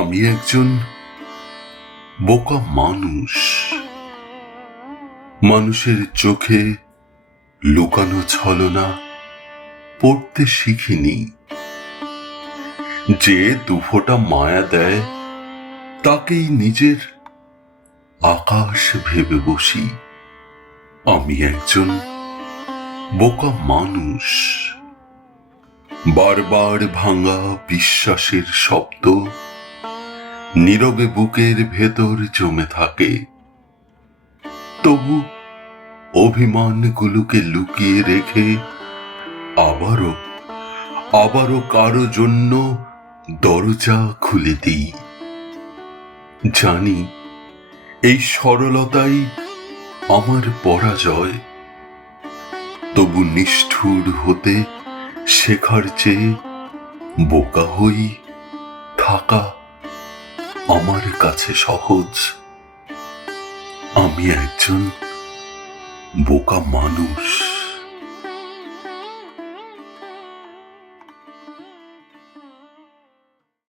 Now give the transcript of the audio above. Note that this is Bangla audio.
আমি একজন বোকা মানুষ। মানুষের চোখে লুকানো ছলনা পড়তে শিখিনি। যে দুফোঁটা মায়া দেয় তাকেই নিজের আকাশ ভেবে বসি। আমি একজন বোকা মানুষ। বারবার ভাঙা বিশ্বাসের শব্দ নীরবে বুকের ভেতর জমে থাকে। তবু অভিমানগুলোকে লুকিয়ে রেখে আবারও কারো জন্য দরজা খুলে দিই। জানি এই সরলতাই আমার পরাজয়। তবু নিষ্ঠুর হতে শেখার চেয়ে বোকা হই থাকা আমার কাছে সহজ। আমি একজন বোকা মানুষ।